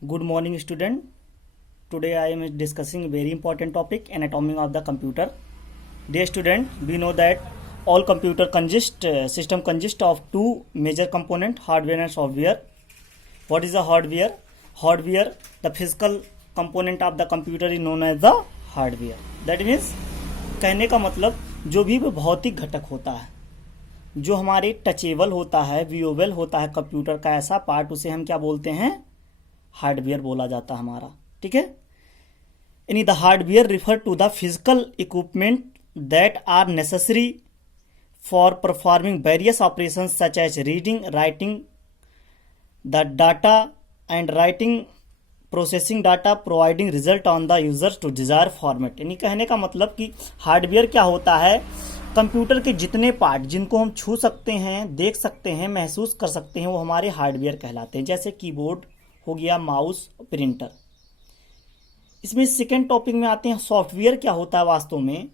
Good morning, student. Today I am discussing a very important topic, anatomy of the computer. Dear student, we know that all computer system consist of two major component, hardware and software. What is the hardware? Hardware, the physical component of the computer is known as the hardware. That means कहने का मतलब जो भी भौतिक घटक होता है, जो हमारे टचेबल होता है, व्यूएबल होता है कंप्यूटर का ऐसा पार्ट, उसे हम क्या बोलते हैं? हार्डवेयर बोला जाता है हमारा. ठीक है. यानी the hardware refer to the physical equipment that are necessary for performing various operations such as reading, writing the data and writing, processing data, providing result on the users to desire format. यानी कहने का मतलब कि hardware क्या होता है? Computer के जितने पार्ट जिनको हम छू सकते हैं, देख सकते हैं, महसूस कर सकते हैं, वो हमारे हार्डवेयर कहलाते हैं. जैसे कीबोर्ड हो गया, माउस, प्रिंटर. इसमें सेकेंड टॉपिक में आते हैं, सॉफ्टवेयर क्या होता है वास्तव में.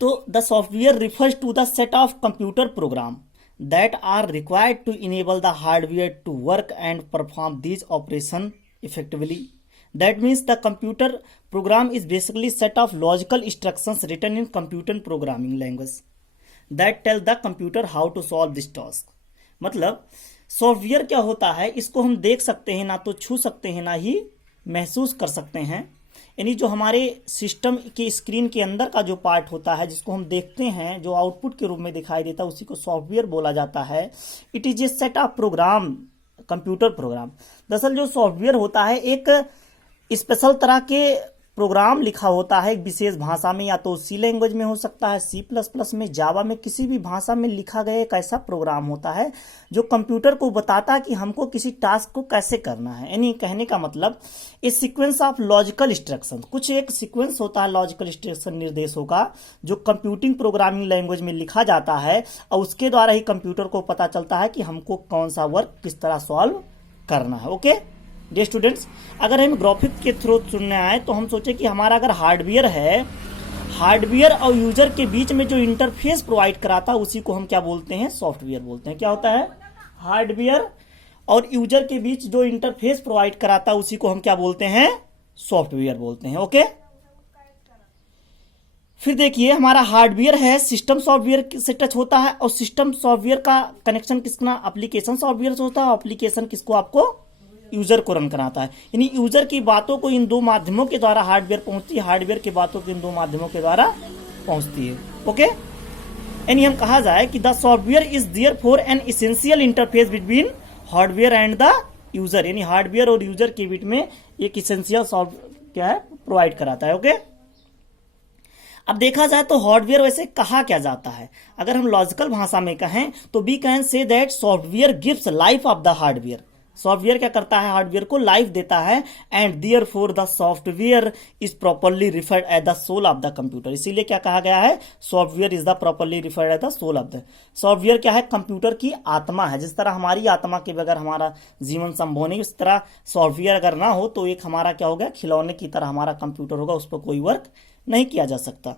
तो the software refers to the set of computer program that are required to enable the hardware to work and perform these operation effectively. That means the computer program is basically set of logical instructions written in computer programming language that tell the computer how to solve this task. मतलब software क्या होता है? इसको हम देख सकते हैं, ना तो छू सकते हैं, ना ही महसूस कर सकते हैं. यानी जो हमारे सिस्टम के स्क्रीन के अंदर का जो पार्ट होता है, जिसको हम देखते हैं, जो आउटपुट के रूप में दिखाई देता है, उसी को सॉफ्टवेयर बोला जाता है. It is a set of program, computer program. दरअसल जो सॉफ्टवेयर होता है एक स्पेशल तरह के प्रोग्राम लिखा होता है एक विशेष भाषा में, या तो सी लैंग्वेज में हो सकता है, C++ में, जावा में, किसी भी भाषा में लिखा गया एक ऐसा प्रोग्राम होता है जो कंप्यूटर को बताता है कि हमको किसी टास्क को कैसे करना है. यानी कहने का मतलब ए सीक्वेंस ऑफ लॉजिकल इंस्ट्रक्शन, कुछ एक सीक्वेंस होता है लॉजिकल इंस्ट्रक्शन, निर्देशों का, जो कंप्यूटिंग प्रोग्रामिंग लैंग्वेज में लिखा जाता है, और उसके द्वारा ही कंप्यूटर को पता चलता है कि हमको कौन सा वर्क किस तरह सॉल्व करना है. ओके डियर स्टूडेंट्स, अगर हम ग्राफिक के थ्रू सुनने आए तो हम सोचे कि हमारा अगर हार्डवेयर है, हार्डवेयर और यूजर के बीच में जो इंटरफेस प्रोवाइड कराता है उसी को हम क्या बोलते हैं? सॉफ्टवेयर बोलते हैं. क्या होता है? हार्डवेयर और यूजर के बीच जो इंटरफेस प्रोवाइड कराता है उसी को हम क्या बोलते हैं? सॉफ्टवेयर बोलते हैं. ओके. फिर देखिए, हमारा हार्डवेयर है, सिस्टम सॉफ्टवेयर से टच होता है, और सिस्टम सॉफ्टवेयर का कनेक्शन किसका? एप्लीकेशन सॉफ्टवेयर से होता है. एप्लीकेशन किसको? आपको यूजर को रन कराता है. यानी यूजर की बातों को इन दो माध्यमों के द्वारा हार्डवेयर पहुंचती है, हार्डवेयर की बातों को इन दो माध्यमों के द्वारा पहुंचती है. ओके. यानी हम कहा जाए कि the software is there for an essential interface between hardware and the user. यानी हार्डवेयर और यूजर के बीच में एक इसेंशियल सॉफ्टवेयर क्या है? प्रोवाइड कराता है. ओके. अब देखा जाए तो हार्डवेयर वैसे कहा क्या जाता है? अगर हम लॉजिकल भाषा में कहें तो we can say that software gives life of the hardware. Software क्या करता है? हार्डवेयर को लाइफ देता है. And therefore the software is properly referred as the soul of the computer. इसीलिए क्या कहा गया है? Software is the properly referred as the soul of the. Software क्या है? कंप्यूटर की आत्मा है. जिस तरह हमारी आत्मा के बगैर हमारा जीवन संभव नहीं, उस तरह सॉफ्टवेयर अगर ना हो तो एक हमारा क्या होगा? खिलौने की तरह हमारा कंप्यूटर होगा, उस पर कोई वर्क नहीं किया जा सकता.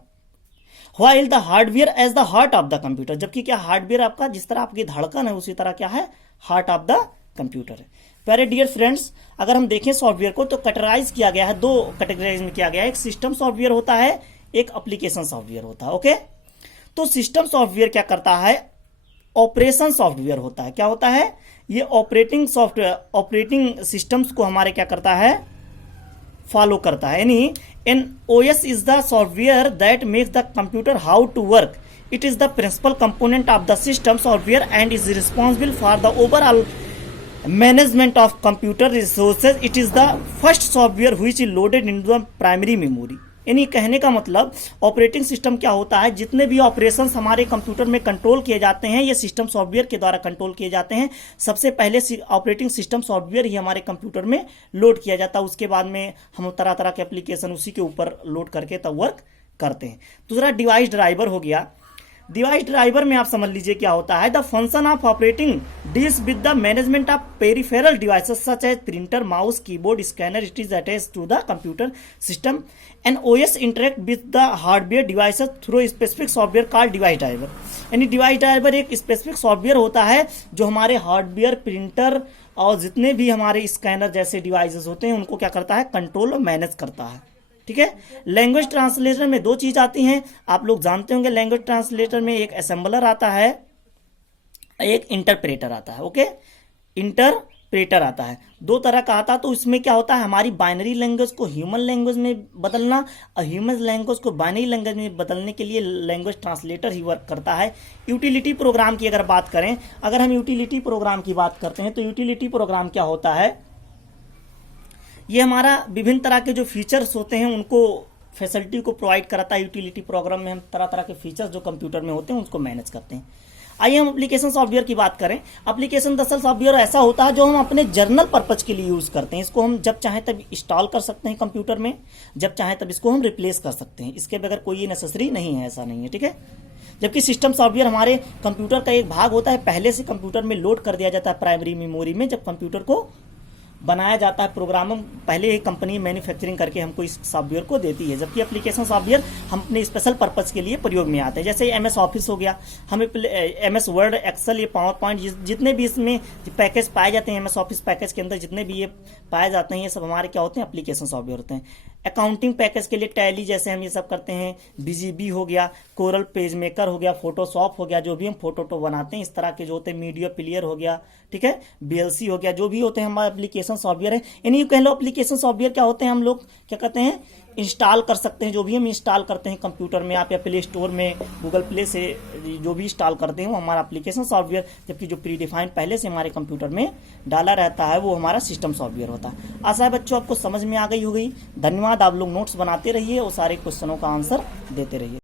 While the hardware as the heart of the computer. जबकि क्या हार्डवेयर आपका जिस तरह आपकी धड़कन है, उसी तरह क्या है? हार्ट ऑफ द कंप्यूटर है. प्यारे डियर फ्रेंड्स, अगर हम देखें सॉफ्टवेयर को तो कैटेगराइज किया गया है, दो कैटेगराइज में किया गया है. एक सिस्टम सॉफ्टवेयर होता है, एक एप्लीकेशन सॉफ्टवेयर होता है. ओके. तो सिस्टम सॉफ्टवेयर क्या करता है? ऑपरेशन सॉफ्टवेयर होता है. क्या होता है? ये ऑपरेटिंग सॉफ्टवेयर, ऑपरेटिंग सिस्टम्स को हमारे क्या करता है? फॉलो करता है. यानी an OS is the software that makes the computer how to work. It is the principal component of the system software and is responsible for the overall management of computer resources. It is the first software which is loaded in the primary memory. यानी कहने का मतलब operating system क्या होता है? जितने भी operations हमारे कंप्यूटर में कंट्रोल किए जाते हैं, ये सिस्टम सॉफ्टवेयर के द्वारा कंट्रोल किए जाते हैं. सबसे पहले ऑपरेटिंग सिस्टम सॉफ्टवेयर ही हमारे कंप्यूटर में लोड किया जाता है. उसके बाद में हम तरह तरह के एप्लीकेशन उसी के ऊपर लोड करके तब वर्क करते हैं. दूसरा डिवाइस ड्राइवर हो गया. डिवाइस ड्राइवर में आप समझ लीजिए क्या होता है? The function of operating deals with the management of peripheral devices such as printer, mouse, keyboard, scanner. It is attached to the computer system. An OS interact with the hardware devices through specific software called device driver. यानी device driver एक specific software होता है जो हमारे hardware, printer, और जितने भी हमारे स्कैनर जैसे डिवाइसेस होते हैं उनको क्या करता है, कंट्रोल और मैनेज करता है। ठीक है। लैंग्वेज ट्रांसलेटर में दो चीज आती हैं, आप लोग जानते होंगे। लैंग्वेज ट्रांसलेटर में एक असेंबलर आता है, एक इंटरप्रेटर आता है। ओके, इंटरप्रेटर आता है, दो तरह का आता है। तो इसमें क्या होता है, हमारी बाइनरी लैंग्वेज को ह्यूमन लैंग्वेज में बदलना और ह्यूमन लैंग्वेज को बाइनरी लैंग्वेज में बदलने के लिए लैंग्वेज ट्रांसलेटर ही वर्क करता है। यूटिलिटी प्रोग्राम की अगर बात करें, अगर हम यूटिलिटी प्रोग्राम की बात करते हैं तो यूटिलिटी प्रोग्राम क्या होता है, ये हमारा विभिन्न तरह के जो फीचर्स होते हैं उनको फैसिलिटी को प्रोवाइड कराता है। यूटिलिटी प्रोग्राम में हम तरह तरह के फीचर्स जो कंप्यूटर में होते हैं उसको मैनेज करते हैं। आइए हम एप्लीकेशन सॉफ्टवेयर की बात करें। एप्लीकेशन दरअसल सॉफ्टवेयर ऐसा होता है जो हम अपने जर्नल पर्पज के लिए यूज करते हैं। इसको हम जब चाहें तब इंस्टॉल कर सकते हैं कंप्यूटर में, जब चाहें तब इसको हम रिप्लेस कर सकते हैं। इसके बगैर कोई नेसेसरी नहीं है, ऐसा नहीं है। ठीक है। जबकि सिस्टम सॉफ्टवेयर हमारे कंप्यूटर का एक भाग होता है, पहले से कंप्यूटर में लोड कर दिया जाता है प्राइमरी मेमोरी में। जब कंप्यूटर को बनाया जाता है प्रोग्राम, पहले एक कंपनी मैन्युफैक्चरिंग करके हमको इस सॉफ्टवेयर को देती है। जबकि एप्लीकेशन सॉफ्टवेयर हम अपने स्पेशल पर्पस के लिए प्रयोग में आते हैं। जैसे MS ऑफिस हो गया, हमें MS वर्ड, एक्सेल, ये पावर पॉइंट, जितने भी इसमें पैकेज पाए जाते हैं MS ऑफिस पैकेज के अंदर जितने भी ये पाए जाते हैं, ये सब हमारे क्या होते हैं, एप्लीकेशन सॉफ्टवेयर होते हैं। अकाउंटिंग पैकेज के लिए टैली जैसे हम ये सब करते हैं, BGB हो गया, कोरल पेज मेकर हो गया, फोटोशॉप हो गया, जो भी हम फोटो बनाते हैं इस तरह के जो होते हैं, मीडिया प्लेयर हो गया, ठीक है, BLC हो गया, जो भी होते हैं हमारे एप्लीकेशन सॉफ्टवेयर है। यानी कह लो एप्लीकेशन सॉफ्टवेयर क्या होते हैं, हम लोग क्या कहते हैं, इंस्टॉल कर सकते हैं। जो भी हम इंस्टॉल करते हैं कंप्यूटर में, आप या प्ले स्टोर में गूगल प्ले से जो भी इंस्टॉल करते हैं वो हमारा एप्लीकेशन सॉफ्टवेयर, जबकि जो प्री डिफाइंड पहले से हमारे कंप्यूटर में डाला रहता है वो हमारा सिस्टम सॉफ्टवेयर होता है। आशा है बच्चों आपको समझ में आ गई होगी। धन्यवाद। आप लोग नोट्स बनाते रहिए और सारे क्वेश्चनों का आंसर देते रहिए।